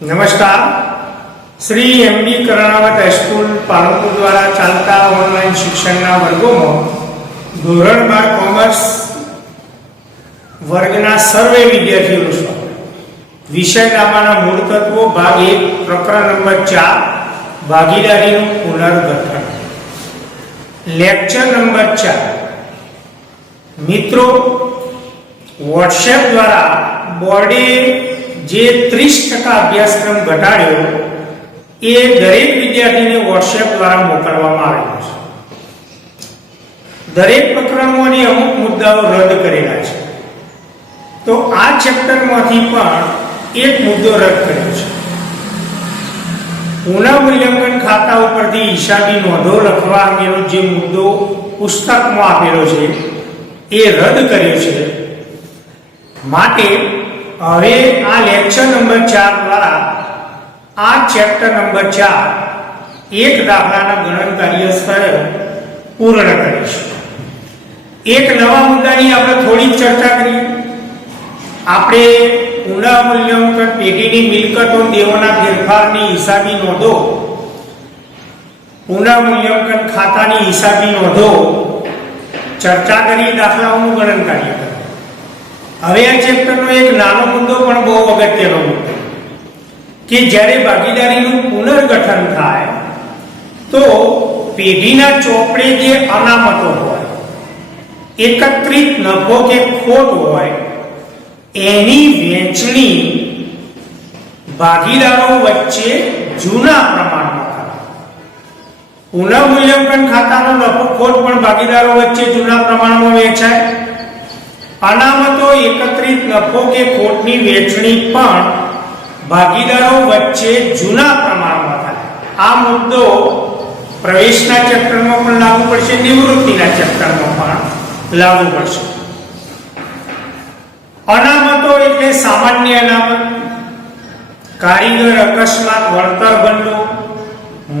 नमस्कार। Shri MD. करणावत high school Palanpur द्वारा चालता ऑनलाइन शिक्षणना वर्गों धोरण 12 कॉमर्स वर्गना सर्वे विद्यार्थीओ स्वागत। विषय नामाना मूल तत्वों भाग 1 प्रकरण नंबर 4 भागीदारीનું પુનર્ગઠન। Lecture number 4। मित्रों, व्हाट्सएप द्वारा बोर्डे जे 30% अभ्यासक्रम घटाड्यो ए दरेक विद्यार्थीने व्हाट्सएप द्वारा मोकलवामां आवेलो छे। दरेक प्रकरणमांथी अमुक मुद्दाओ रद्द करेला छे, तो आ चेप्टरमांथी पण एक मुद्दो रद्द कर्यो छे। पुनर्मूल्यांकन खाता उपरथी हिसाबी नोंधो लखवा अंगेनो जे मुद्दो पुस्तकमां आपेलो छे ए रद्द कर्यो छे। माटे હવે આ લેક્ચર નંબર 4 દ્વારા આ ચેપ્ટર નંબર 4 એક દાખલાના ગણન કાર્ય પૂર્ણ કરીશું। એક નવા મુદ્દાની આપણે થોડી ચર્ચા કરીએ। આપણે પુનઃમૂલ્યાંકન પેઢીની મિલકતો દેવાના ફેરફારની હિસાબી નોંધો, પુનઃમૂલ્યાંકન ખાતાની હિસાબી નોંધો ચર્ચા કરી દાખલાઓનું ગણન કાર્ય કર્યું। હવે આ ચેપ્ટરનો એક નાનો મુદ્દો પણ બહુ અગત્યનો મુદ્દો કે જ્યારે ભાગીદારીનું પુનર્ગઠન થાય તો પેઢીના ચોપડે જે અનામતો હોય, એકત્રિત નફો કે ખોટ હોય, એની વહેંચણી ભાગીદારો વચ્ચે જૂના પ્રમાણમાં થાય। પુનઃમૂલ્યાંકન ખાતાનો નફો ખોટ પણ ભાગીદારો વચ્ચે જૂના પ્રમાણમાં વહેંચાય। अनामतो एकत्रित नफो के खोटनी वेचणी पण भागीदारों वच्चे जूना प्रमाणमां थाय। आ मुद्दो प्रवेशना चेप्टरमां पण लागू पड़शे, निवृत्तिना चेप्टरमां पण लागू पड़शे। अनामतो एटले सामान्य अनामत, कारीगर अकस्मात वळतर भंडोळ,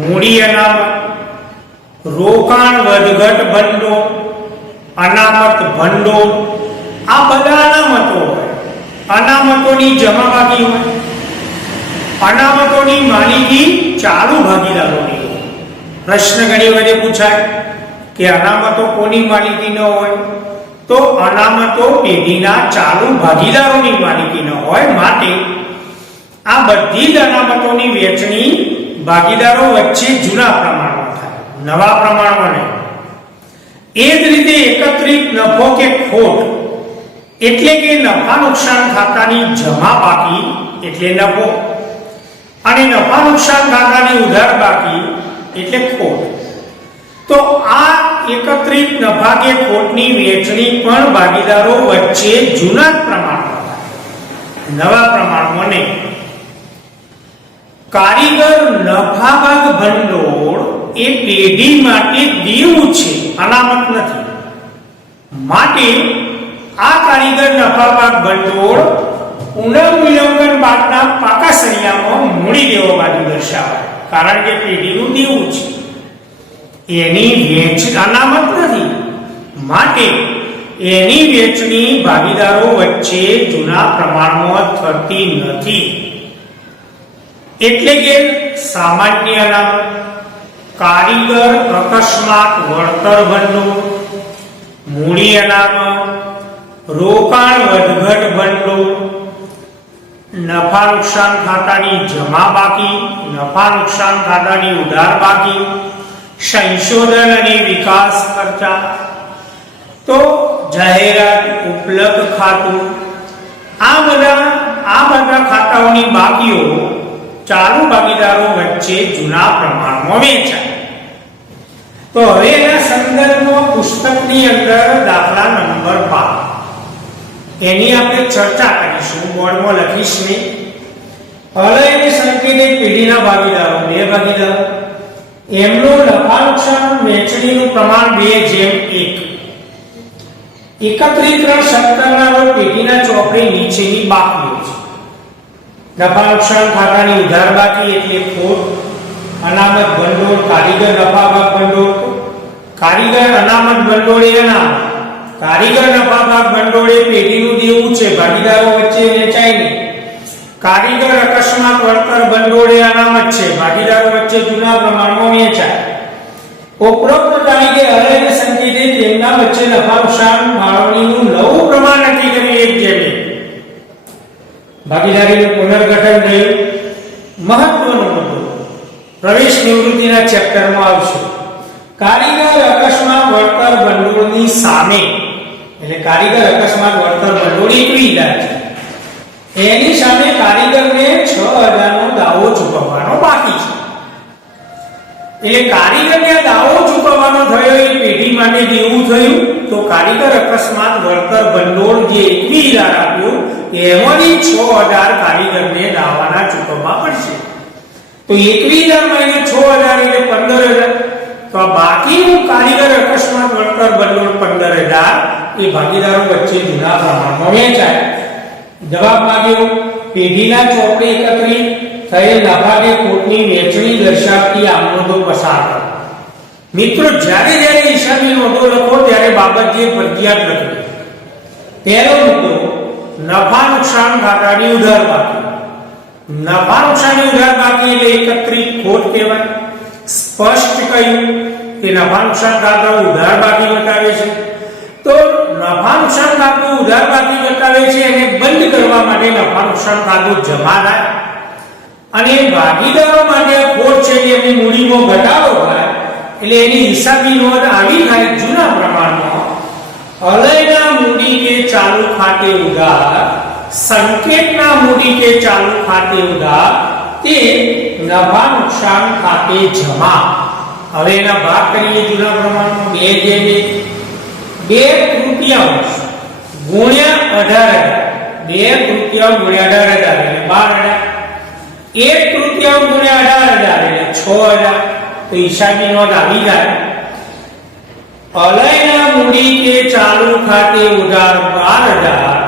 मूडी अनामत, रोकाण वधघट भंडोळ, अनामत भंडोळ, आ बधा अनामतो होय। अनामतोनी जमा बाकी होय, अनामतोनी मालिकी चालू भागीदारोनी होय। प्रश्न घणी वखत पूछाय कि अनामतो कोनी मालिकी न होय, तो अनामतो पेढीना चालू भागीदारोनी मालिकी न होय। माटे आ बधी ज अनामतोनी वेचणी भागीदारो वच्चे जूना प्रमाणमां थाय, नवा प्रमाणमां नहीं। ए ज रीते एकत्रित नफो के खोट એટલે કે નફા નુકસાન ખાતાની જમા બાકી એટલે નફો અને નફા નુકસાન ખાતાની ઉધાર બાકી એટલે ખોટ। તો આ એકત્રિત નફા કે ખોટની વહેંચણી પણ ભાગીદારો વચ્ચે જૂના પ્રમાણમાં થાય, નવા પ્રમાણમાં નહીં। કારીગર નફાભાગ ભંડોળ એ પેઢી માટે દેવું છે, અનામત નથી। માટે आ कारीगर नफाभाग भंडोळ पुनर्मूल्यांकन बादना पाका सरियामां मूडी देवा बाजू दर्शावाय, कारण के पेढीनुं देवुं छे, एनी वेचणी अनामत नथी। माटे एनी वेचणी भागीदारो वच्चे जूना प्रमाणमां थती नथी। एटले के सामान्य अनामत, कारीगर अकस्मात वळतर भंडोळ, मूडी अनामत, रोकाण वधघट भंडोळ, नफा नुकसान खातानी जमा बाकी, नफा नुकसान खातानी उधार बाकी, संशोधन अने विकास खर्चा, तो जाहेरात उपलब्ध खातुं, आ बधा खाताओनी बाकीओ चालू भागीदारो वच्चे जूना प्रमाणमां वेचाय। तो हवे एना संदर्भमां पुस्तकनी अंदर दाखला नंबर 12 एनी आपणे चर्चा करीशुं। बोर्डमां लखीश नहीं। अलयनी संकेत एक पेढीना भागीदारो, बे भागीदारो, एमनो नफा नुकसान वेचणीनुं प्रमाण 2:1। एकत्रीकरण સત્તરના રોજ પેઢીના ચોપડે નીચેની બાકીઓ છે। નફા નુકસાન ખાતાની ઉધાર બાકી એટલે ખોટ, અનામત ભંડોળ, કારીગર નફાભાગ ભંડોળ, કારીગર અનામત ભંડોળ એ અનામત, કારીગર નફાભાગ ભંડોળ એ પેઢીનું દેવું છે, ભાગીદારો વચ્ચે વેચાય નહીં। કારીગર અકસ્માત વળતર ભંડોળ એ અનામત છે, ભાગીદારો વચ્ચે જૂના પ્રમાણમાં વહેંચાય. ઉપરોક્ત તારીખે હરાઈને સંકેતે તેમના વચ્ચે નફા નુકસાન ફાળવણીનું નવું પ્રમાણ નક્કી કરી એક જેવી ભાગીદારીનું પુનર્ગઠન થયું. મહત્વનો મુદ્દો પ્રવેશ નિવૃત્તિના ચેપ્ટરમાં આવશે. કારીગર અકસ્માત વળતર ભંડોળની સામે, એટલે કારીગર અકસ્માત વળતર ભંડોળ 21,000 છે, એની સામે કારીગરને 6,000 નો દાવો ચૂકવવાનો બાકી છે. એટલે કારીગરને આ દાવો ચૂકવવાનો થયો એ પેઢી માટે દેવું થયું, તો કારીગર અકસ્માત વળતર ભંડોળ જે 21,000 આપ્યું એમાંથી 6,000 કારીગરને દાવાના ચૂકવવા પડશે. તો 21,000 માઇનસ 6,000 એટલે 15,000. તો આ બાકીનું કારીગર અકસ્માત વળતર ભંડોળ 15,000 એ ભાગીદારો વચ્ચે જૂના પ્રમાણમાં વહેંચાય. જવાબ માંગ્યો પેઢીના ચોપડે એકત્રિત થયેલ નફા કે ખોટની વહેંચણી દર્શાવતી આમનોંધો પસાર કરો. મિત્રો, જ્યારે હિસાબી નોંધો લખો ત્યારે બાબત જે ફરજિયાત લખવી. પહેલો મુદ્દો નફા નુકસાન ખાતાની ઉધાર બાકી. નફા નુકસાનની ઉધાર બાકી એટલે એકત્રિત ખોટ કહેવાય. સ્પષ્ટ કહ્યું કે નફા નુકસાન ખાતું ઉધાર બાકી બતાવે છે, તો નફા નુકસાન ખાતું ઉધાર બાકી બતાવે છે એને બંધ કરવા માટે નફા નુકસાન ખાતું જમા થાય, અને ભાગીદારો માટે ખોટ છે કે એમની મૂડીમાં ઘટાડો થાય એટલે એની હિસાબી નોંધ આવી થાય જૂના પ્રમાણમાં. અલયના મૂડી કે ચાલુ ખાતે ઉધાર, સંકેતના મૂડી કે ચાલુ ખાતે ઉધાર તે નફા નુકસાન ખાતે જમા. હવે એના ભાગ કરીએ જૂના પ્રમાણમાં. 2/3 ગુણ્યા 18,000, 2/3 ગુણ્યા 18,000 એટલે 12,000, 1/3 ગુણ્યા 18,000 એટલે 6,000. તો હિસાબી નોંધ આવી જાય. અલયના મૂડી કે ચાલુ ખાતે ઉધાર 12,000,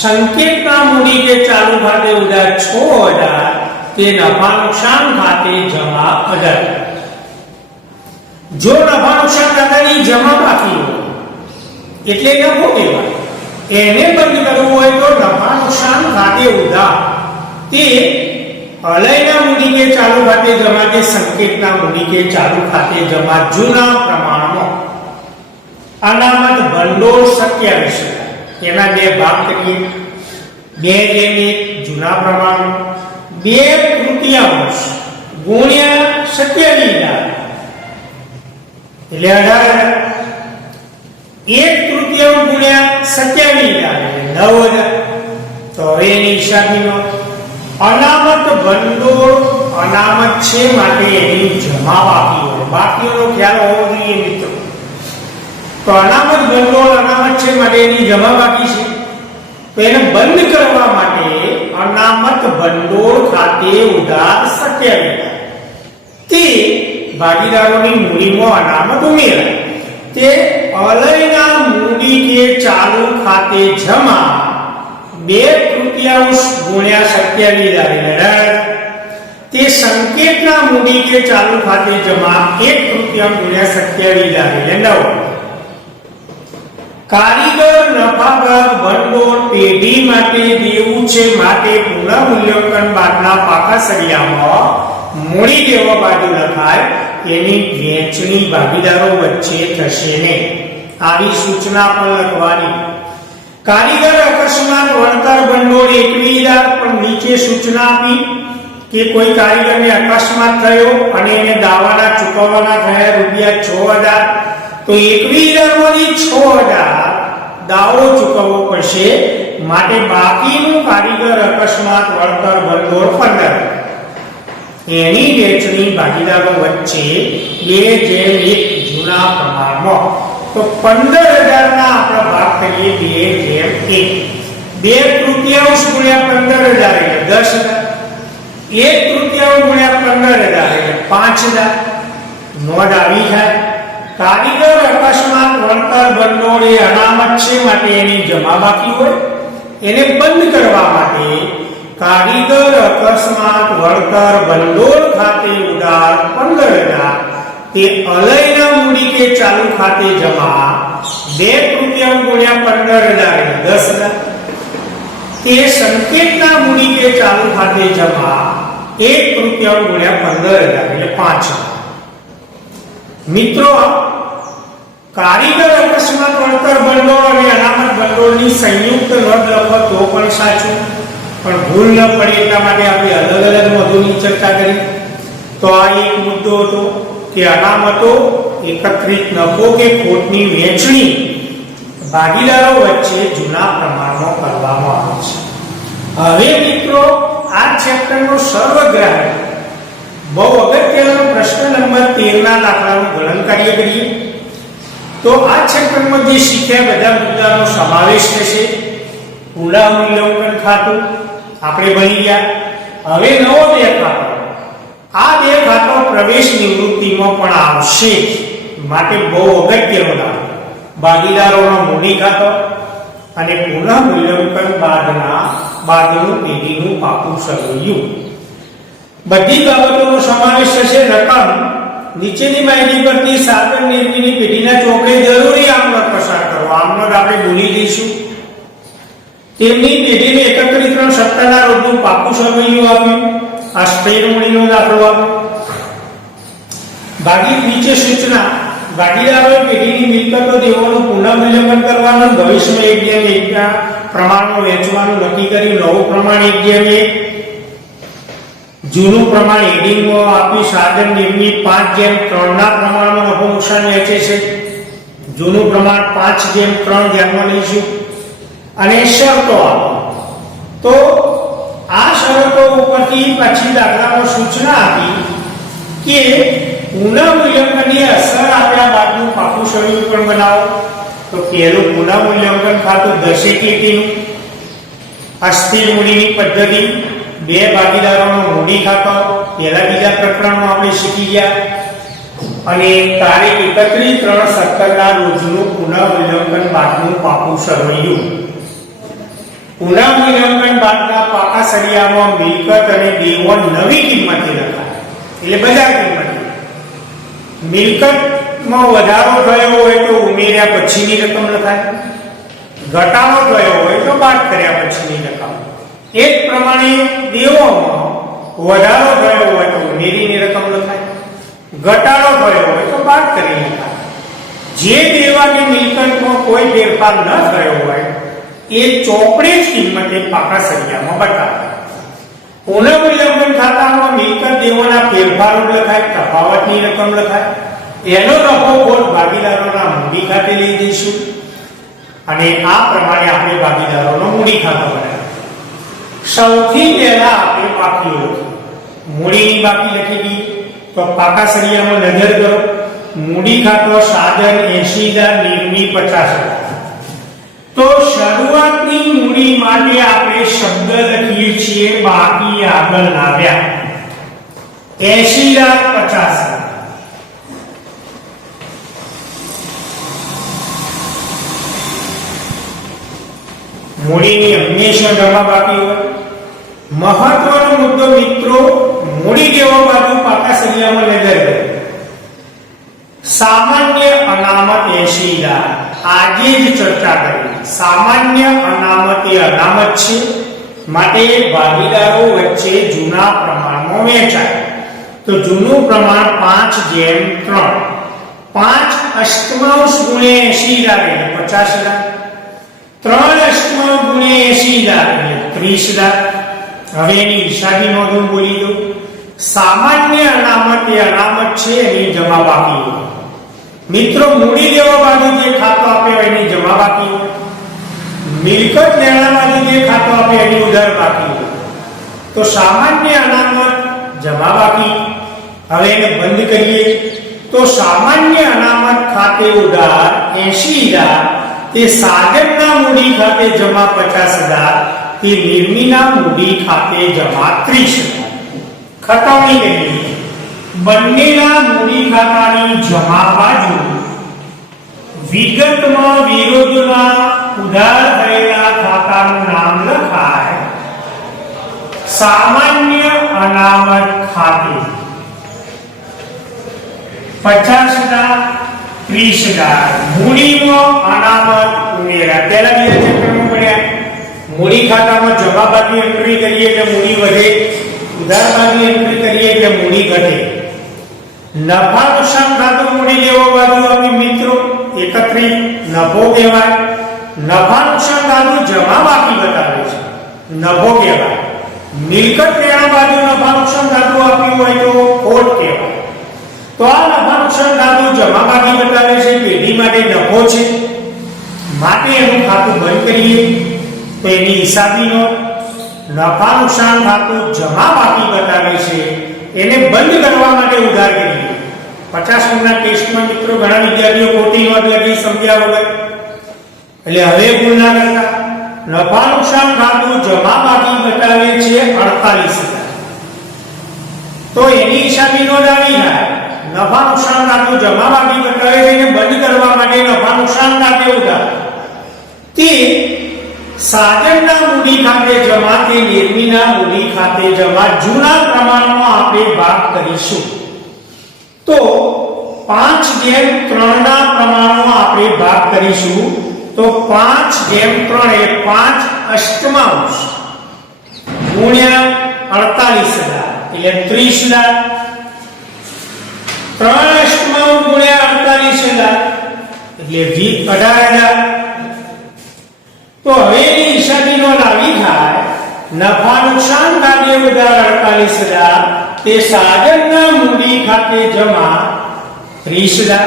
સંકેતના મૂડી કે ચાલુ ખાતે ઉધાર 6,000 તે નફા નુકસાન ખાતે જમા 18,000. જો નફા નુકસાન ખાતાની જમા બાકી હોય એટલે નફો કહેવાય, એને બંધ કરવું હોય તો નફા નુકસાન ખાતે ઉધાર તે અલયના મૂડી કે ચાલુ ખાતે જમા કે સંકેતના મૂડી કે ચાલુ ખાતે જમા જૂના પ્રમાણમાં. અનામત ભંડોળ 27. એના બે ભાગ કરીએ. 2/1 જૂના પ્રમાણમાં, 2/3 ગુણ્યા 27,000 એટલે 18,000, 1/3 ગુણ્યા 27,000 એટલે 9,000. તો હવે એની હિસાબી નોંધ. અનામત ભંડોળ અનામત છે માટે એની જમા બાકી હોય. બાકીઓનો ખ્યાલ હોવો જોઈએ મિત્રો. તો અનામત ભંડોળ અનામત છે માટે એની જમા બાકી છે, તો એને બંધ કરવા માટે અનામત ભંડોળ ખાતે ઉધાર 27,000 તે ભાગીદારોની મૂડીમાં અનામત ઉમેરાય. તે અલયના મૂડી કે ચાલુ ખાતે જમા 2/3 ગુણ્યા 27,000 તે સંકેતના મૂડી કે ચાલુ ખાતે જમા 1/3 ગુણ્યા 27,000 એટલે 9. કારીગર નફાકારક ભંડોળ પેઢી માટે દેવું છે માટે પુનઃમૂલ્યાંકન બાદના પાકા સળિયામાં મૂડી દેવા બાજુ લખાય એની વહેંચણી ભાગીદારો વચ્ચે થશે નહીં. આવી સૂચના પણ લખવાની. કારીગર અકસ્માત વળતર ભંડોળ 21,000 પણ નીચે સૂચના આપી કે કોઈ કારીગરને અકસ્માત થયો અને એને દાવાના ચૂકવવાના થયા રૂપિયા 6,000, તો 21,000 માંથી 6,000 દાવો ચૂકવવો પડશે. માટે બાકીનું કારીગર અકસ્માત વળતર ભંડોળ 15,000 એની વહેંચણી ભાગીદારો વચ્ચે 2/1 જૂના પ્રમાણમાં. તો 15,000 ના આપણે ભાગ કરીએ 2/1. 2/3 ગુણ્યા 15,000 એટલે 10,000, 1/3 ગુણ્યા 15,000 એટલે 5,000. નોંધ આવી જાય. કારીગર અકસ્માત વળતર ભંડોળ એ અનામત છે માટે એની જમા બાકી હોય, એને બંધ કરવા માટે કારીગર અકસ્માત વળતર ભંડોળ ખાતે ઉધાર 15,000 તે અલયના મૂડી કે ચાલુ ખાતે જમા 2/3 ગુણ્યા 15,000 એટલે 10,000. તે સંકેતના મૂડી કે ચાલુ ખાતે જમા 1/3 ગુણ્યા 15,000 એટલે 5. મિત્રો કારીગર અકસ્માત વળતર ભંડોળ અને અનામત ભંડોળની સંયુક્ત નોંધ લખો તો પણ સાચું, પણ ભૂલ ન પડે એટલા માટે આપણે અલગ અલગ નોંધોની ચર્ચા કરી. તો આ એક મુદ્દો હતો કે અનામતો એકત્રિત નફો કે ખોટની વહેંચણી ભાગીદારો વચ્ચે જૂના પ્રમાણમાં કરવામાં આવે છે. હવે મિત્રો આ ચેપ્ટરનો સર્વગ્રાહી બહુ અગત્યનો પ્રશ્ન નંબર 13 ના દાખલાનું ગણન કાર્ય કરીએ. તો આ ચેપ્ટરમાં જે શીખ્યા બધા મુદ્દાનો સમાવેશ થશે. પુનઃમૂલ્યાંકન ખાતું આપણે ભણી ગયા. હવે નવો 2 ખાતો, આ 2 ખાતો પ્રવેશ નિવૃત્તિમાં પણ આવશે, માટે બહુ અગત્યનો દાખલો. ભાગીદારોનો મૂડી ખાતો અને પુનઃમૂલ્યાંકન બાદનું પેઢીનું પાકું સરવૈયું, બધી બાબતોનો સમાવેશ થશે. રકમ નીચેની માહિતી પરથી સાધન નિર્મિની પેઢીના ચોપડે જરૂરી આમનોંધ પસાર કરો. આમનોંધ આપણે ભૂલી જઈશું. તેમની પેઢીને 31/7 ના રોજનું પાકું સરવૈયું આપ્યું. આ સ્થિર મૂડીનો દાખલો આપ્યો. નીચે સૂચના ભાગીદારોએ પેઢીની મિલકતો દેવાનું પુનઃમૂલ્યાંકન કરવાનું, ભવિષ્યમાં 1:1 પ્રમાણમાં વેચવાનું નક્કી કર્યું. નવું પ્રમાણ 1:1, જૂનું પ્રમાણ હેડિંગમાં આપી સાધન નિર્મિત 5:3 ના પ્રમાણમાં નફો નુકસાન વહેંચે છે. જૂનું પ્રમાણ 5:3 ધ્યાનમાં લઈશું. અને શરતો આપો. તો આ શરતો ઉપરથી પછી દાખલામાં સૂચના આપી કે પુનઃમૂલ્યાંકનની અસર આપ્યા બાદનું પાકું સરવૈયું પણ બનાવો. તો પહેલું પુનઃમૂલ્યાંકન ખાતું 10 લીટીનું, અસ્થિર મૂડીની પદ્ધતિ, 2 ભાગીદારોનો મૂડી ખાતો પહેલા બીજા પ્રકરણમાં આપણે શીખી ગયા. અને તારીખ 31/3/17 ના રોજનું પુનઃમૂલ્યાંકન બાદનું પાકું સરવૈયું. પુનઃમૂલ્યાંકન બાદના પાકા સળિયામાં મિલકત અને દેવો નવી કિંમતે લખાય, એટલે બજાર કિંમતે. મિલકતમાં વધારો થયો હોય તો ઉમેર્યા પછીની રકમ લખાય, ઘટાડો થયો હોય તો બાદ કર્યા પછીની રકમ. એ જ પ્રમાણે દેવોમાં વધારો થયો હોય તો ઉમેરીની રકમ લખાય, ઘટાડો થયો હોય તો બાદ કરી લખાય. જે દેવાની મિલકતમાં કોઈ ફેરફાર ન થયો હોય એ ચોપડે જ કિંમતે પાકા સળિયામાં બતાવે. પુનઃમૂલ્યાંકન ખાતામાં મિલકત દેવાના ફેરફારો લખાય, તફાવતની રકમ લખાય. એનો નફો ખોટ ભાગીદારોના મૂડી ખાતે લઈ દઈશું અને આ પ્રમાણે આપણે ભાગીદારોનો મૂડી ખાતો બનાવ્યો. સૌથી પહેલા આપણે બાકીઓ લખી. મૂડીની બાકી લખી દી. તો પાકા સળિયામાં નજર કરો. મૂડી ખાતો સાધન 80,000, નિર્મિત 50,000. તો શરૂઆતની મૂડી માટે આપણે શબ્દ લખીએ છીએ બાકી આગળ લાવ્યા 80,000 50,000. મૂડીની હંમેશા જમા બાકી હોય. મહત્વનો મુદ્દો મિત્રો, મૂડી દેવા બાજુ પાકા સળિયામાં નજર કરો. સામાન્ય અનામત 80,000 આજે જ ચર્ચા કરી. સામાન્ય અનામત એ અનામત છે, માટે ભાગીદારો વચ્ચે જૂના પ્રમાણમાં વહેંચાય. તો જૂનું પ્રમાણ 5:3, 5 અષ્ટમાંશ ગુણ્યા 80,000 એટલે 50,000, 3 અષ્ટમાંશ ગુણ્યા 80,000 એટલે 30,000. હવે એની હિસાબી નોંધો બોલી દો. સામાન્ય અનામત એ અનામત છે, એની જમા બાકી હોય. મિત્રો મૂડી દેવા બાજુ જે ખાતો આપે એની જમા બાકી હોય. મિલકત લેવા બાજુ જે ખાતો આપે એની ઉધાર બાકી હોય. તો સામાન્ય અનામત જમા બાકી. હવે એને બંધ કરીએ. તો સામાન્ય અનામત ખાતે ઉધાર 80,000, તે સાધનના મૂડી ખાતે જમા 50,000, તે નિર્મિના મૂડી ખાતે જમા 30,000. ખતમની કરીએ. બંનેના મૂડી ખાતાની જમા બાજુ વિગતમાં વિરોધના ઉધાર થયેલા ખાતાનું નામ લખાય સામાન્ય અનામત ખાતે. 50,000 30,000 મૂડીમાં અનામત ઉમેરા. પહેલા બીજા ચેપ્ટરમાં પડ્યા મૂડી ખાતામાં જમા બાકી એન્ટ્રી કરીએ એટલે મૂડી વધે, ઉધાર બાકી એન્ટ્રી કરીએ એટલે મૂડી ઘટે. નફા નુકસાન ખાતું મૂડી લેવો બાજુ આપી મિત્રો 31 નફો કહેવાય. નફા નુકસાન ખાતું જમા બાકી બતાવે છે, નફો કહેવાય. મિલકત લેણા બાજુ નફા નુકસાન ખાતું આપ્યું હોય તો ખોટ કહેવાય. તો આ નફા નુકસાન ખાતું જમા બાકી બતાવે છે, પેઢી માટે નફો છે, માટે એનું ખાતું બંધ કરીએ. તો એની હિસાબી નોટ નફા નુકસાન ખાતું જમા બાકી બતાવે છે, એને બંધ કરવા માટે ઉધાર કરીએ. 50 ગુણના ટેસ્ટમાં મિત્રો ઘણા વિદ્યાર્થીઓ ખોટી નોટ લખી સમજ્યા વગર. એટલે હવે ભૂલ ના કરતા. નફા નુકસાન ખાતું જમા બાકી બતાવે છે 48,000. તો એની હિસાબી નોટ આવી જાય. નફા નુકસાન ખાતું જમા બાકી બતાવે છે, એને બંધ કરવા માટે નફા નુકસાન ખાતે ઉધાર. તે સાધનના મૂડી ખાતે જમા કે નિર્મિના મૂડી ખાતે જમા જૂના પ્રમાણમાં આપણે ભાગ કરીશું. તો 5/3 ના પ્રમાણમાં આપણે ભાગ કરીશું. તો 5/3 એટલે 5 અષ્ટમાંશ ગુણ્યા 48,000 એટલે 30,000. 3 અષ્ટમાંશ ગુણ્યા 48,000 એટલે 18,000. તો હવે એની હિસાબી નોંધ આવી થાય. નફા નુકસાન ખાતે ઉધાર 48,000, તે સાધનના મૂડી ખાતે જમા 30,000,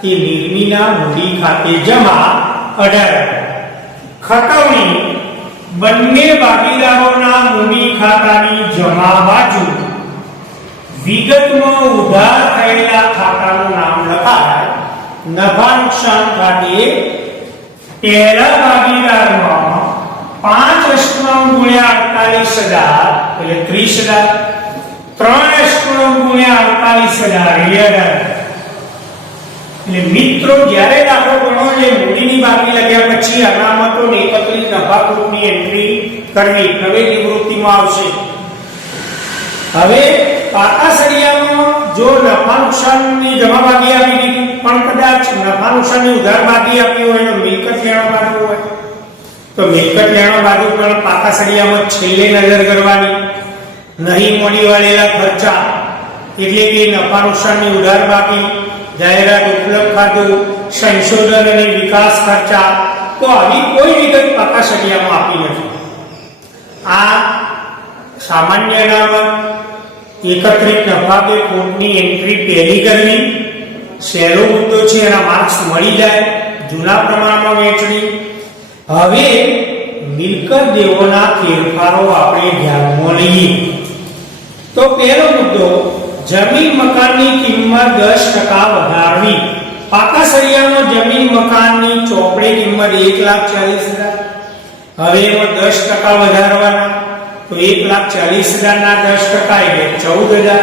તે નિર્મિના મૂડી ખાતે જમા 18,000. ખતવણી બંને ભાગીદારોના મૂડી ખાતાની જમા બાજુ વિગતમાં ઉધાર થયેલા ખાતાનું નામ લખાય. નફા નુકસાન ખાતે પહેલા ભાગીદારમાં 5 અષ્ટમાંશ ગુણ્યા 48,000 એટલે 30,000. 3 અષ્ટમાંશ ગુણ્યા 48,000 એટલે મિત્રો જ્યારે દાખલો ગણો એટલે મૂડીની બાકી લખ્યા પછી અનામતોને એકત્રિત નફાખોટની એન્ટ્રી કરવી હવે નિવૃત્તિમાં આવશે. હવે પાકા સળિયામાં જો નફા નુકસાનની જમા બાકી આપી દીધી પણ કદાચ નફા નુકસાનની ઉધાર બાકી આપી હોય તો મિલકત લેણો બાજુ હોય તો મિલકત લેણો બાજુ પણ પાકા સળિયામાં છેલ્લે નજર કરવાની. નહીં મળી વાળેલા ખર્ચા એટલે કે નફા નુકસાનની ઉધાર બાકી, જાહેરાત ઉપલબ્ધ ખાતું, સંશોધન અને વિકાસ ખર્ચા, તો આવી કોઈ વિગત પાકા સળિયામાં આપી નથી. આ સામાન્ય અનામત એકત્રિત નફા કે ખોટની એન્ટ્રી પહેલી કરવી સહેલો મુદ્દો છે, એના માર્ક્સ મળી જાય. જૂના પ્રમાણમાં વહેંચણી. હવે મિલકત દેવોના ફેરફારો આપણે ધ્યાનમાં લઈએ. તો પહેલો મુદ્દો જમીન મકાનની કિંમત 10% વધારવી. પાકા સળિયામાં જમીન મકાનની ચોપડી કિંમત 1,40,000. હવે એમાં 10% વધારવાના તો 1,40,000 ના 10% એટલે 14,000.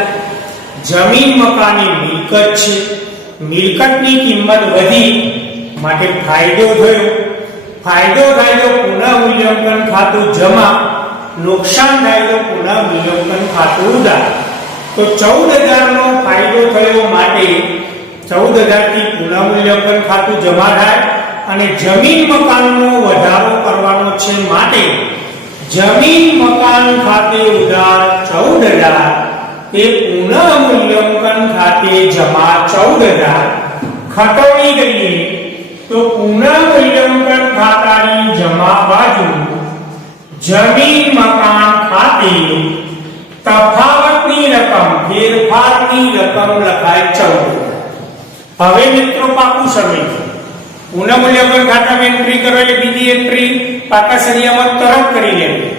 જમીન મકાનની મિલકત છે, મિલકતની કિંમત વધી માટે ફાયદો થયો. ફાયદો થાય તો પુનઃ મૂલ્યાંકન ખાતું જમા, નુકસાન થાય તો પુનઃ મૂલ્યાંકન ખાતું ઉધાર. તો 14,000 નો ફાયદો થયો માટે 14,000 થી પુનઃ મૂલ્યાંકન ખાતું જમા થાય અને જમીન મકાનનો વધારો કરવાનો છે માટે જમીન મકાન ખાતે ઉધાર 14,000, તે પુનઃ મૂલ્યાંકન ખાતે જમા 14,000. ખતવણી કરીએ તો પુનઃ મૂલ્યાંકન ખાતાની જમા બાજુ જમીન મકાન ખાતે તફાવતની રકમ ફેરફારની રકમ લખાય 14,000. હવે મિત્રો પાકું સમય પુનઃ મૂલ્યાંકન ખાતામાં એન્ટ્રી કરો એટલે બીજી એન્ટ્રી પાકા સળિયામાં તરત કરી લેવી.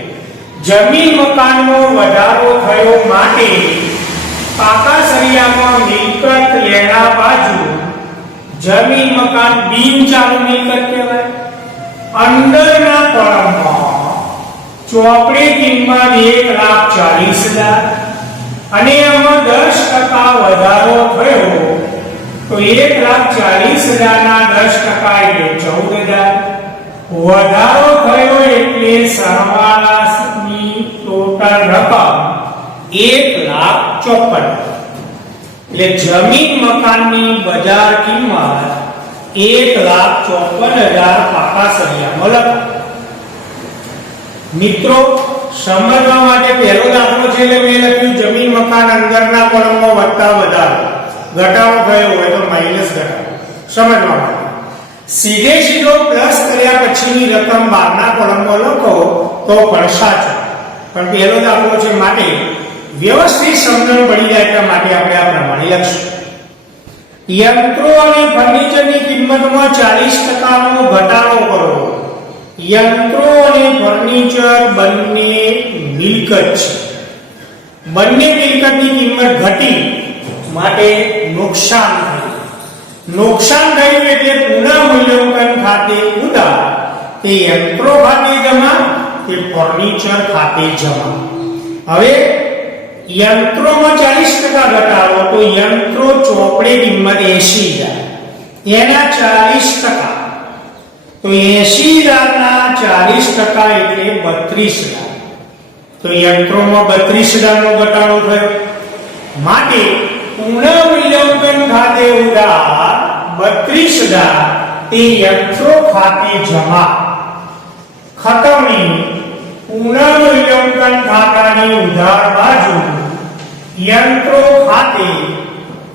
જમીન મકાનનો વધારો થયો માટે પાકા સળિયામાં મિલકત લેણા બાજુ જમીન મકાન બિનચાલુ મિલકત કહેવાય. અંદરના કોલમમાં ચોપડી કિંમત 1,40,000 અને એમાં 10% વધારો થયો તો 1,40,000 ના 10% એટલે 14,000. વધારો થયો એટલે સરવાળાની ટોટલ રકમ 1,54,000. એટલે જમીન મકાનની બજાર કિંમત 1,54,000 પાકા સળિયામાં લખાય. મિત્રો સમજવા માટે પહેલો દાખલો છે એટલે મેં લખ્યું જમીન મકાન અંદરના કોલમમાં વધતા વધારો, ઘટાડો થયો હોય તો માઈનસ ઘટાડો. સમજવા માટે સીધે સીધો પ્લસ કર્યા પછીની રકમ બહારના કોલમમાં લખો તો પણ સાચું, પણ પહેલો દાખલો છે માટે વ્યવસ્થિત સમજણ પડી જાય એટલા માટે આપણે આ પ્રમાણે લખીશું. યંત્રો અને ફર્નિચરની કિંમતમાં 40% નો ઘટાડો કરો. યંત્રો અને ફર્નિચર બંને મિલકત છે. બંને મિલકતની કિંમત ઘટી માટે નુકસાન થયું. નુકસાન થયું એટલે પુનઃ મૂલ્યાંકન ખાતે ઉધાર. તે યંત્રો ખાતે જમા કે ફર્નિચર ખાતે જમા. હવે યંત્રોમાં 40% ઘટાડો તો યંત્રો ચોપડે કિંમત 80,000 એના 40% તો 80,000 ના 40% એટલે 32,000. તો યંત્રોમાં 32,000 નો ઘટાડો થયો માટે પુનઃ મૂલ્યાંકન ખાતે ઉધાર 32,000 તે યંત્રો ખાતે જમા. ખતમની પુનઃ મૂલ્યાંકન ખાતાની ઉધાર બાજુ યંત્રો ખાતે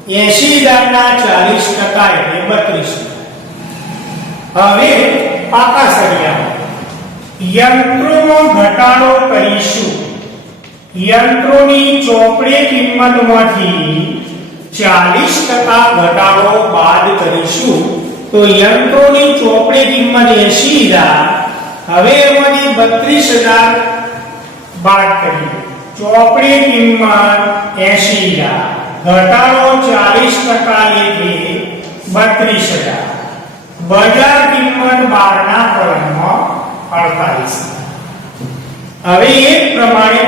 80,000 ના 40% એટલે 32,000. હવે પાકા સળિયા યંત્રોમાં ઘટાડો કરીશું. યંત્રોની ચોપડે કિંમતમાંથી 40% ઘટાડો બાદ કરીશું તો યંત્રોની ચોપડે કિંમત 80,000. હવે એમાંથી 32,000 બાદ કરીએ. ચોપડે કિંમત 80,000 ઘટાડો 40% એટલે 32,000. બજાર કિંમત બહારના કોલમમાં 48,000. હવે એક પ્રમાણે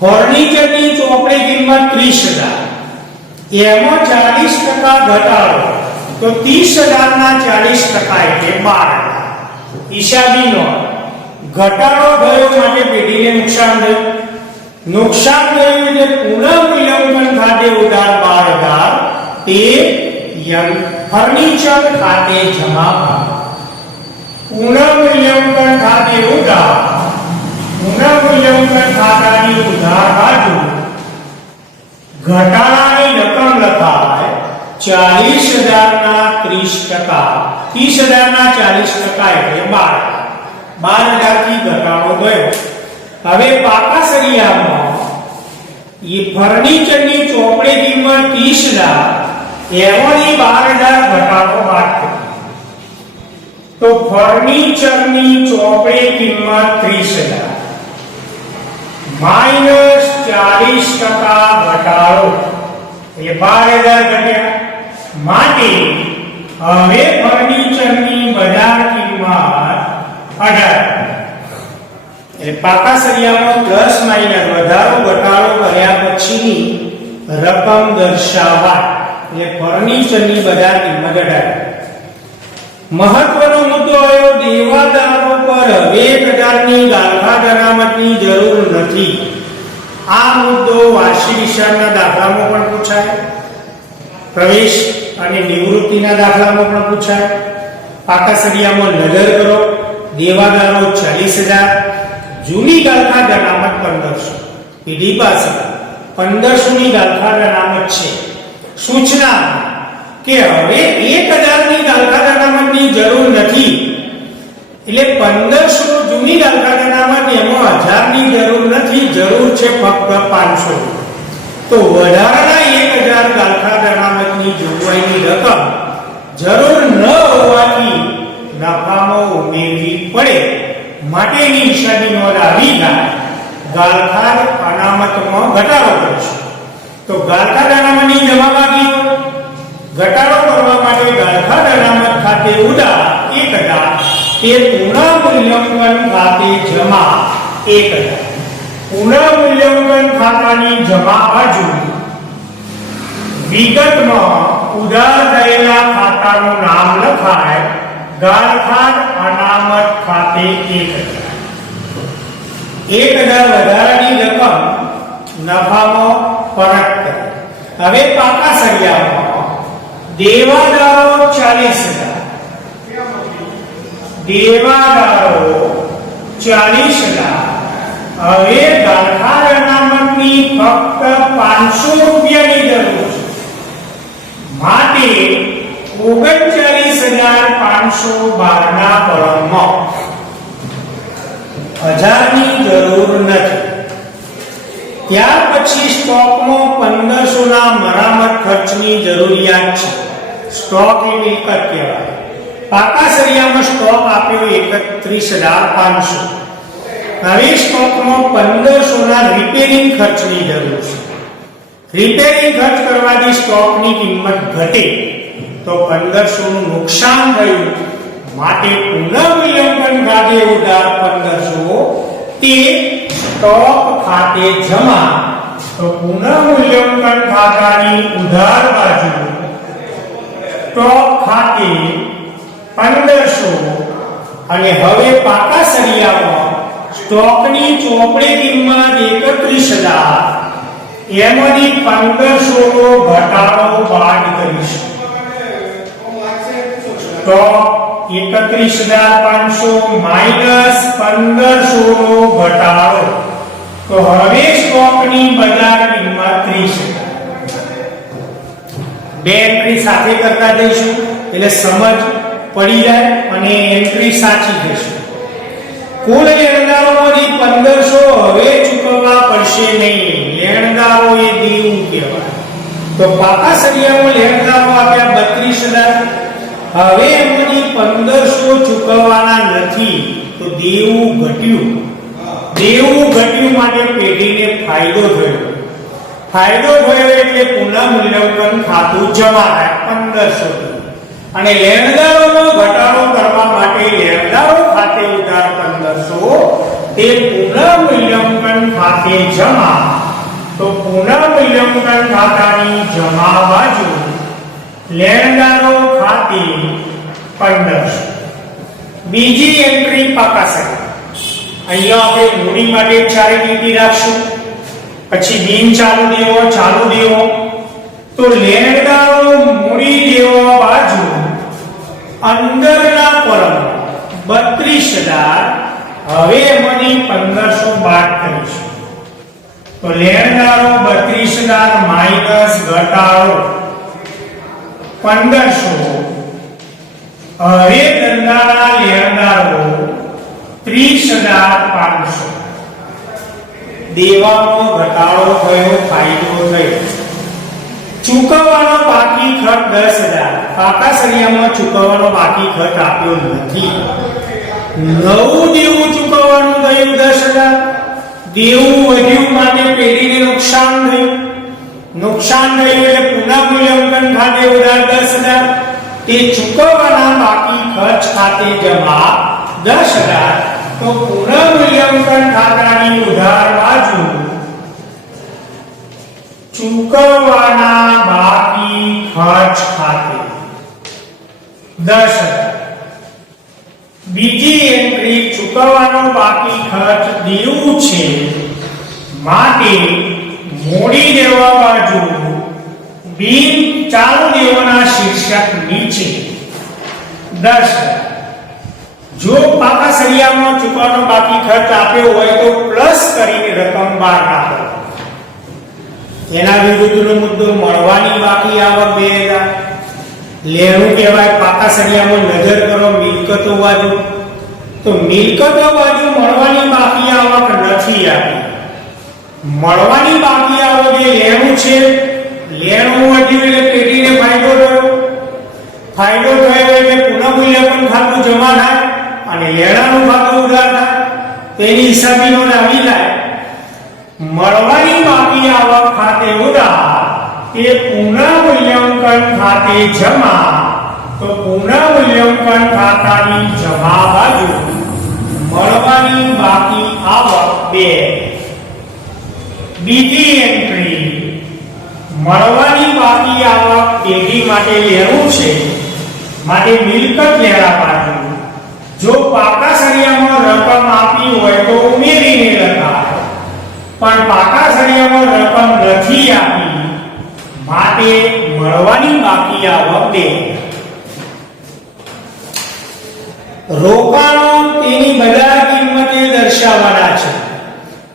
ફર્નિચરની ચોપડે કિંમત 30,000 એમાં 40% ઘટાડો તો 30,000 ના 40% એટલે 12,000. હિસાબી નોંધ ઘટાડો થયો માટે પેઢીને નુકસાન થયું. નુકસાન થયું એટલે પુનઃ મૂલ્યાંકન ખાતે ઉધાર 12,000 તે ફર્નિચર ખાતે જમા. પુનઃ મૂલ્યાંકન ખાતે ઉધાર પુનઃ મૂલ્યાંકન ખાતાની ઉધાર બાજુ ઘટાડાની રકમ લખાય 40,000 ના 30%. 30,000 ના 40% એટલે 12,000 થી ઘટાડો થયો. હવે પાકા સળિયામાં એ ફર્નિચરની ચોપડે કિંમત 30,000 એમાંથી 12,000 ઘટાડો બાદ કર્યો તો ફર્નિચરની ચોપડે કિંમત 30,000 માઈનસ 40% ઘટાડો એ 12,000 ઘટ્યા માટે હવે ફર્નિચરની બજાર કિંમત 18. એટલે પાકા સળિયામાં પ્લસ માઈનસ વધારો ઘટાડો કર્યા પછીની રકમ દર્શાવવા એટલે ફર્નિચરની બજાર કિંમત 18. મહત્વનો મુદ્દો આવ્યો દેવાદારો પર હવે 1,000 ની ગાળખા અનામતની જરૂર નથી. આ મુદ્દો વાર્ષિક હિસાબના દાખલામાં પણ પૂછાય, પ્રવેશ અને નિવૃત્તિના દાખલામાં પણ પૂછાય. પાકા સળિયામાં નજર કરો દેવાદારો 40,000 જૂની ગાળખા અનામત 1,500 પેઢી પાસે 1,500 ની ગાળખા અનામત છે. સૂચના કે હવે 1,000 ની ગાળખા અનામતની જરૂર નથી એટલે 1,500 જૂની ગાળખા અનામત એમાં 1,000 ની જરૂર નથી, જરૂર છે ફક્ત 500. તો વધારાના 1,000 ગાળખા અનામતની જોગવાઈની રકમ જરૂર ન હોવાથી નફામાં ઉમેરવી પડે માટેની હિસાબી નોંધ આવી થાય. ગાળખા અનામતમાં ઘટાડો કરીશું તો ગાળખા અનામતની જમા બાકી ઘટાડો કરવા માટે ગાળખા અનામત ખાતે ઉધાર 1,000 તે પુનઃ મૂલ્યાંકન ખાતે જમા 1,000. પુનઃ મૂલ્યાંકન ખાતાની જમા બાજુ વિગતમાં ઉધાર થયેલા ખાતાનું નામ લખાય. ગાળખા અનામત ખાતે 1,000. 1,000 વધારાની રકમ નફામાં પરત કરે. હવે પાકા સળિયામાં દેવાદારો 40,000 દેવાદારો 40,00,000. હવે દરકાર અનામતની ફક્ત 500 રૂપિયાની જરૂર છે, માટે 39,512 ના પરમમાં 1000 ની જરૂર નથી. ત્યાર પછી સ્ટોકમાં 1500 ના મરામત ખર્ચની જરૂરિયાત છે. સ્ટોક એ મિલકત કહેવાય. પાકા સરિયામાં સ્ટોક આપ્યો 31,500. હવે સ્ટોકમાં 1500 ના રિપેરિંગ ખર્ચની જરૂર છે. રિપેરિંગ ખર્ચ કરવાથી સ્ટોકની કિંમત ઘટે તો 1500 નું નુકસાન થયું, માટે પુનઃમૂલ્યાંકન ખાતે ઉધાર 1500 તે સ્ટોક ખાતે જમા. તો પુનઃમૂલ્યાંકન ખાતાની ઉધાર બાજુ સ્ટોક ખાતે 1500 અને હવે પાકા સરિયામાં સ્ટોકની ચોપડી કિંમત 31,000, એમાંથી 1500 નો ઘટાડો બાદ કરીશું. સ્ટોક 31,500 માઈનસ 1500 નો ઘટાડો, તો હવે સ્ટોકની બજાર કિંમત 30,000. બે એન્ટ્રી સાથે કરતા જઈશું એટલે સમજ પડી જાય અને એન્ટ્રી સાચી થશે. કુલ લેણદારોમાંથી 1500 હવે ચૂકવવા પડશે નહીં. લેણદારો એ દેવું કહેવાય. તો પાકા સરિયામાં લેણદારો આપ્યા 32,000. હવે એમાંથી 1500 ચૂકવવાના નથી, તો દેવું ઘટ્યું. દેવું ઘટ્યું માટે પેઢીને ફાયદો થયો. ફાયદો થયો એટલે પુનઃમૂલ્યાંકન ખાતું જમા થાય 1500 અને લેણદારોનો ઘટાડો કરવા માટે લેણદારો ખાતે ઉધાર 1500 તે પુનઃમૂલ્યાંકન ખાતે જમા. તો પુનઃમૂલ્યાંકન ખાતાની જમા બાજુ લેણદારો ખાતે 1500. બીજી એન્ટ્રી પાકા સરિયા. અહીંયા આપણે મૂડી માટે ચારિટી રાખશું, પછી બિન ચાલુ દેવો, ચાલુ દેવો. તો લેણદારો મૂડી દેવા બાજુ અંદરના પરમ 32,000. હવે એમાંથી 1500 બાદ કરીશું. તો લેણદારો 32,000 માઈનસ ઘટાડો 1500. હવે ધંધાના લેણદારો 30,500. દેવામાં ઘટાડો થયો, ફાયદો થયો. ચૂકવવાનો બાકી ખર્ચ 10,000. પાકા સરિયામાં ચૂકવવાનો બાકી ખર્ચ આપ્યો નથી. નવું દેવું ચૂકવવાનું થયું 10,000. દેવું વધ્યું માટે પેઢીને નુકસાન થયું. નુકસાન થયું એટલે પુનઃમૂલ્યાંકન ખાતે ઉધાર 10,000 તે ચૂકવવાના બાકી ખર્ચ ખાતે જમા 10,000. તો પુનઃમૂલ્યાંકન ખાતાની ઉધાર બાજુ ચૂકવવાના બાકી ખર્ચ ખાતે 10,000. બીજી એન્ટ્રી ચૂકવવાનો બાકી ખર્ચ દેવું છે, માટે મૂડી દેવા બાજુ બિન ચાલુ દેવાના શીર્ષક નીચે 10,000. જો પાકા સરિયામાં ચૂકવવાનો બાકી ખર્ચ આપ્યો હોય તો પ્લસ કરીને રકમ બહાર નાખો. એના વિરુદ્ધનો મુદ્દો મળવાની બાકી આવક 2,000. લેણું કહેવાય. પાકા સરિયામાં નજર કરો મિલકતો બાજુ. તો મિલકતો બાજુ મળવાની બાકી આવક નથી આપી. મળવાની બાકી આવક એ લેણું છે. લેણું વધ્યું એટલે પેઢીને ફાયદો થયો. ફાયદો થયો એટલે પુનઃમૂલ્યાંકન ખાતું જમા થાય અને લેણાનું ખાતું ઉધાર થાય. તેની હિસાબી નોંધ આવી જાય. મળવાની બાકી આવક ખાતે ઉધાર તે પુનઃમૂલ્યાંકન ખાતે જમા. તો પુનઃમૂલ્યાંકન ખાતાની જમા બાજુ મળવાની બાકી આવક 2. બીજી એન્ટ્રી મળવાની બાકી આવક પેઢી માટે લેવું છે, માટે મિલકત લેણા બાજુ જો પાકા સરિયામાં રકમ આપી હોય તો ઉમેરીને લખાય, પણ પાકા સરિયામાં રકમ નથી આપી માટે મળવાની બાકી આવક 2. રોકાણો તેની બજાર કિંમતે દર્શાવવાના છે.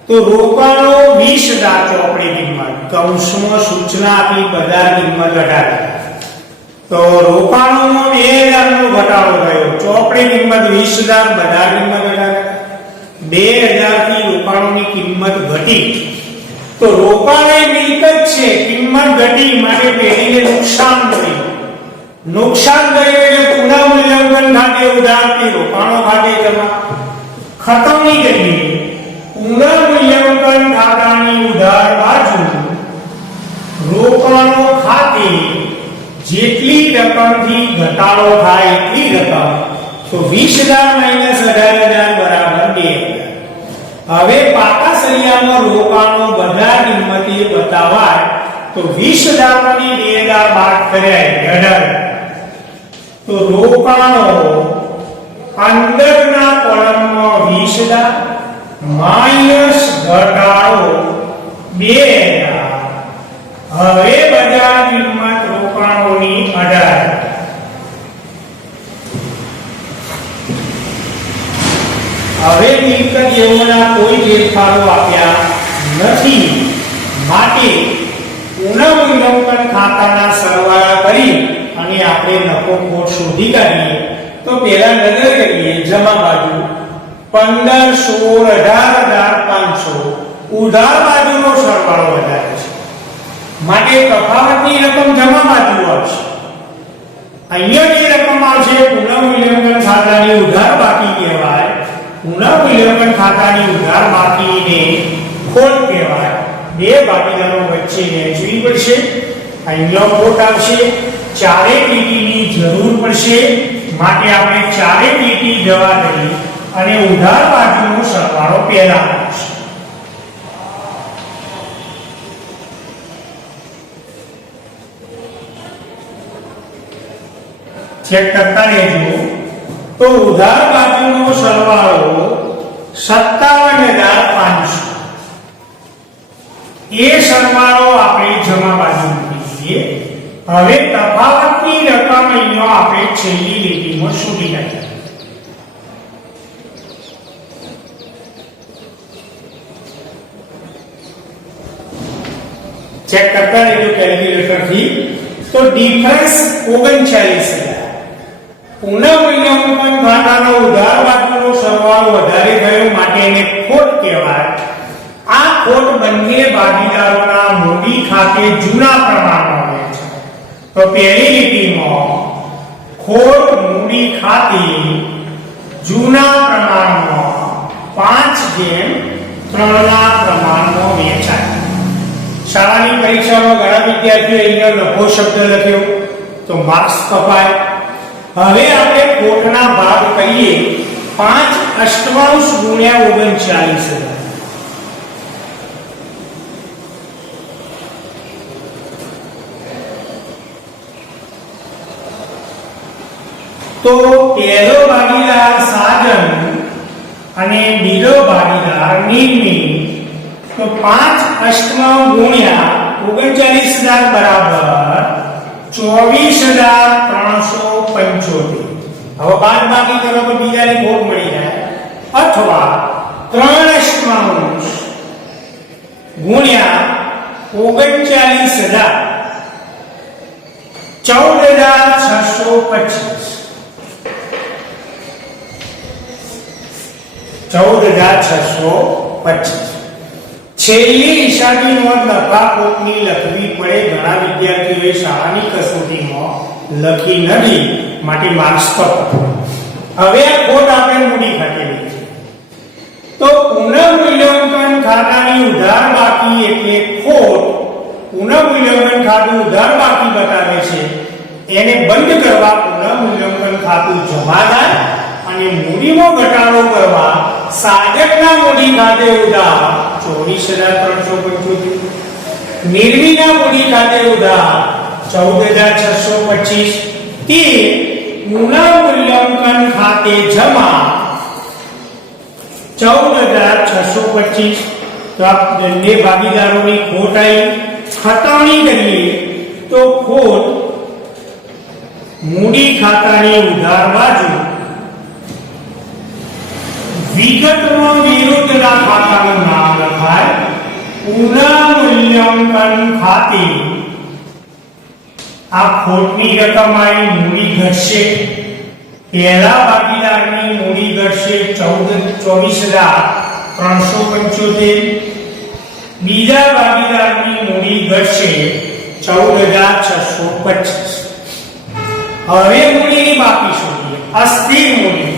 તો રોકાણો 20,000 ચોપડી કિંમત, કૌંસમાં સૂચના આપી બજાર કિંમત 18,000. તો રોકાણોમાં 2,000 નો ઘટાડો થયો, ચોપડી કિંમત 20,000, બજાર કિંમત 18,000. 2,000 થી રોકાણોની કિંમત ઘટી. તો રોકાણ એ મિલકત છે, કિંમત ઘટી માટે પેઢીને નુકસાન થયું. નુકસાન થયું એટલે પુનઃમૂલ્યાંકન ખાતે ઉધારથી રોકાણો ખાતે જમા. ખતમની કરીએ, પુનઃમૂલ્યાંકન ખાતાની ઉધાર બાજુ રોકાણો ખાતે જેટલી રકમથી ઘટાડો થાય એટલી રકમ, તો 20,000 માઈનસ 18,000 બરાબર 2,000. હવે પાકા સળિયામાં રોકાણો બજાર કિંમતે બતાવાય તો 20,000 માંથી 2,000 બાદ કર્યા 18,000. તો રોકાણો અંદરના કોલમમાં 20,000 માઈનસ ઘટાડો 2,000. હવે બજાર કિંમત રોકાણોની 18,000. હવે મિલકત જેવોના કોઈ ફેરફારો આપ્યા નથી માટે પુનઃમૂલ્યાંકન ખાતાના સરવાળા કરી અને આપણે નફો ખોટ શોધી કાઢીએ. તો પહેલા નજર કરીએ જમા બાજુ 15, 16, 18,500 ઉધાર બાજુનો સરવાળો વધારે છે માટે તફાવતની રકમ જમા બાજુ આવશે. અહીંયા જે રકમ આવશે પુનઃમૂલ્યાંકન ખાતાની ઉધાર બાકી કહેવાય. પુનઃમૂલ્યાંકન ખાતાની ઉધાર બાકીને ખોટ કહેવાય. બે ભાગીદારો વચ્ચે વહેંચવી પડશે. અહીંયા ખોટ આવશે, ચારે લીટીની જરૂર પડશે માટે આપણે ચારે લીટી જવા દઈએ અને ઉધાર બાજુનો સરવાળો પહેલા આવશે. ચેક કરતા રહેજો. તો ઉધાર બાજુનો સરવાળો 57,500. એ સરવાળો આપણે જમા બાજુ મૂકી દઈએ. હવે તફાવતની રકમ અહીંયા આપણે છેલ્લી લીટીમાં શોધી કાઢીએ. ચેક કરતા રહેજો કેલ્ક્યુલેટરથી. તો ડિફરન્સ 39,000. પુનઃમૂલ્યાંકન ખાતાનો ઉધાર બાજુનો સરવાળો વધારે થયો માટે એને ખોટ કહેવાય. આ ખોટ બંને ભાગીદારોના મૂડી ખાતે જૂના પ્રમાણમાં રહે છે. તો પહેલી લીટીમાં ખોટ મૂડી ખાતે જૂના પ્રમાણમાં 5:3 ના પ્રમાણમાં વેચાય. શાળાની પરીક્ષામાં ઘણા વિદ્યાર્થીઓ અહીંયા લખો શબ્દ લખ્યો તો માર્ક્સ કપાય. હવે આપણે ખોટના ભાગ કરીએ 5/8 ગુણ્યા 39,000. તો પહેલો ભાગીદાર સાજન અને બીજો ભાગીદાર નિર્મિત. તો 5/8 ગુણ્યા 39,000 બરાબર 24,375. હવે બાદ બાકી કરો તો બીજાની ખોટ મળી જાય. અથવા 3/8 ગુણ્યા 39,000 14,625. 14,625. છેલ્લી હિસાબી નોંધ નફા ખોટની લખવી પડે. ઘણા વિદ્યાર્થીઓએ શાળાની કસોટીમાં લખી નથી માટે માર્ક્સ કપાય. હવે આ ખોટ આપણે મૂડી ખાતે લીધી. તો પુનઃમૂલ્યાંકન ખાતાની ઉધાર બાકી એટલે ખોટ. પુનઃમૂલ્યાંકન ખાતું ઉધાર બાકી બતાવે છે, એને બંધ કરવા પુનઃમૂલ્યાંકન ખાતું જમા થાય અને મૂડીમાં ઘટાડો કરવા સાજકના મૂડી ખાતે ઉધાર 24,375. નિર્મિના મૂડી ખાતે ઉધાર 14,625. તે પુનઃમૂલ્યાંકન ખાતે જમા 14,625. તો આ બંને ભાગીદારોની ખોટ આવી. ખતવણી કરીએ તો ખોટ મૂડી ખાતાની ઉધાર બાજુ વિગતમાં વિરુદ્ધના ખાતાનું નામ લખાય પુનઃમૂલ્યાંકન ખાતે આ ખોટની રકમ આવી મૂડી ઘટશે પહેલા ભાગીદારની મૂડી ઘટશે 24,375 બીજા ભાગીદારની મૂડી ઘટશે 14,625 હવે મૂડીની બાકી શોધીએ અસ્થિર મૂડી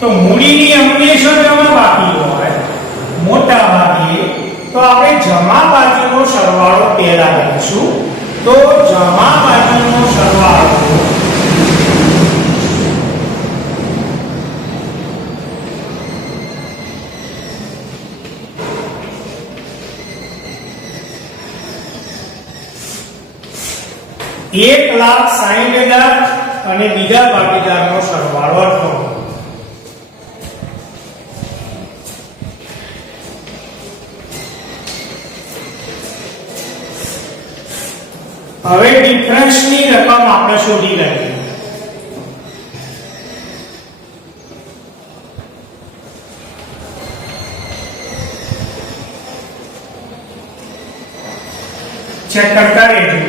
તો મૂડીની હંમેશા જમા બાકી હોય મોટા ભાગે તો આપણે જમા બાજુનો સરવાળો પહેલા કરીશું તો જમા બાજુનો સરવાળો ₹1,60,000 અને બીજા ભાગીદારનો સરવાળો 8. હવે ડિફરન્સની રકમ આપણે શોધી લઈએ ચેક કરતા રહેજો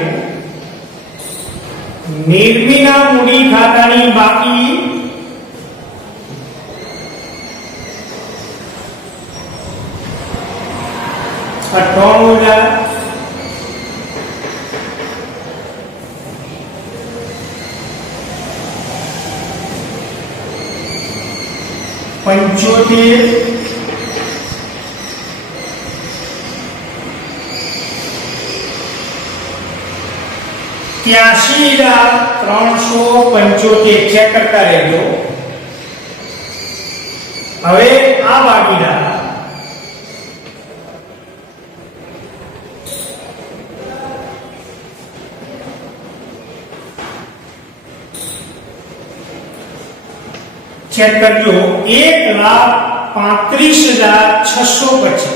નિર્મિના મૂડી ખાતાની બાકી $58,000 75 ₹83,375 ચેક કરતા રહેજો હવે આ ભાગીદાર ચેક કરજો 1,35,625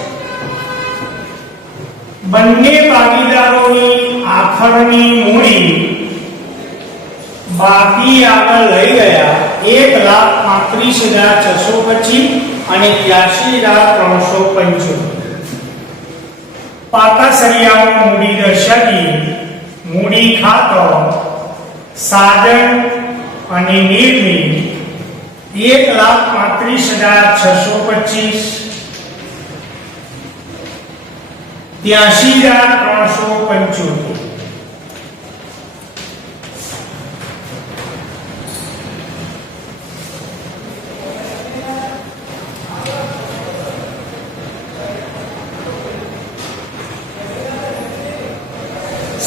બંને ભાગીદારોની આખરની મૂડી બાકી આગળ લઈ ગયા 1,35,625 અને 83,375 પાકા સરિયામાં મૂડી દર્શાવી મૂડી ખાતો સાધન અને નિર્મિત 1,35,625 83,375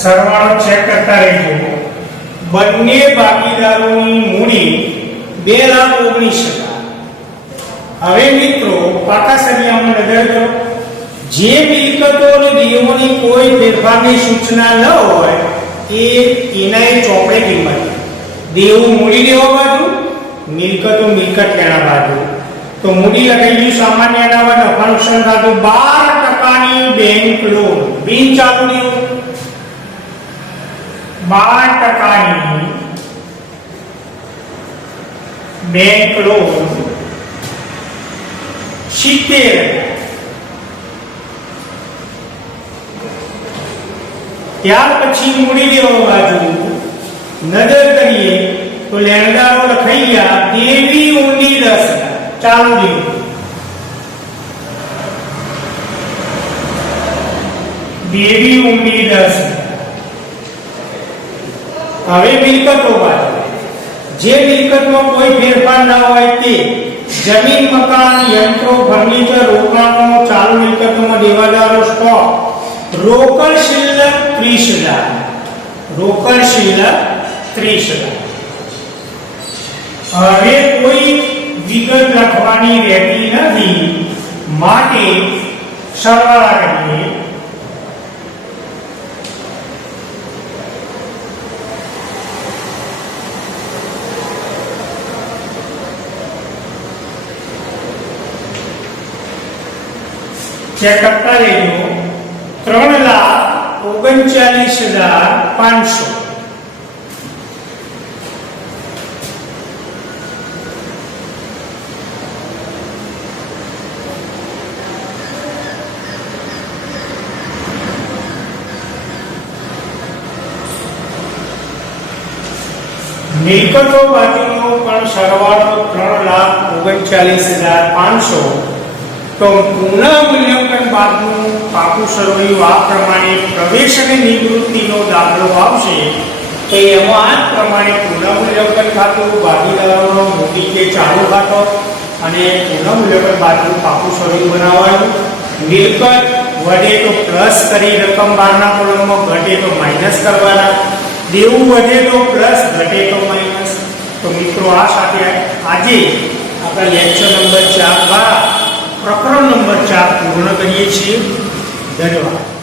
સરવાળો ચેક કરતા રહેજો બંને ભાગીદારોની મૂડી 2,19,000 હવે મિત્રો પાકા સરિયામાં નજર કરો જે મિલકતો અને દેવોની કોઈ ફેરફારની સૂચના ન હોય એના ચોપડે કિંમત દેવું મૂડી લેવા બાજુ મિલકતો મિલકત લેવા બાજુ તો મૂડી લખાઈ ગયું સામાન્ય અનામત નફા નુકસાન ખાતું 12% બેંક લોન બિન ચાલુ દેવું 12% બેંક લોન 70 ત્યાર પછી મૂડી દેવા બાજુ નજર કરીએ તો લેણદારો લખાઈ ગયા દેવી ઊંડી 10,000 ચાલુ દેવું દેવી ઊંડી 10,000 હવે મિલકતો બાજુ જે મિલકતમાં કોઈ ફેરફાર ના હોય તે જમીન મકાન યંત્રો ફર્નિચર રોકાણો ચાલુ મિલકતોમાં દેવાદારો સ્ટોક રોકડ શિલ્લક 30,000 રોકડ શિલ્લક 30,000 હવે કોઈ વિગત લખવાની રહેતી નથી માટે સરવાળા કરીએ ચેક કરતા રહેજો 3,39,500 હવે મિલકતો બાજુનો પણ સરવાળો 3,39,500. તો પુનઃ મૂલ્યાંકન બાદનું પાકું સરવૈયું આ પ્રમાણે પ્રવેશ અને નિવૃત્તિનો દાખલો આવશે. તો એમાં આ પ્રમાણે પુનઃ મૂલ્યાંકન ખાતું, ભાગીદારોનો મૂડી કે ચાલુ ખાતો અને પુનઃ મૂલ્યાંકન બાદનું પાકું સરવૈયું બનાવવાનું. મિલકત વધે તો પ્લસ કરી રકમ બહારના કોલમમાં, ઘટે તો માઇનસ કરવાના. દેવું વધે તો પ્લસ, ઘટે તો માઇનસ. તો મિત્રો આ સાથે આજે આપણે લેક્ચર નંબર 4 દ્વારા પ્રકરણ નંબર 4 પૂર્ણ કરીએ છીએ. ધન્યવાદ.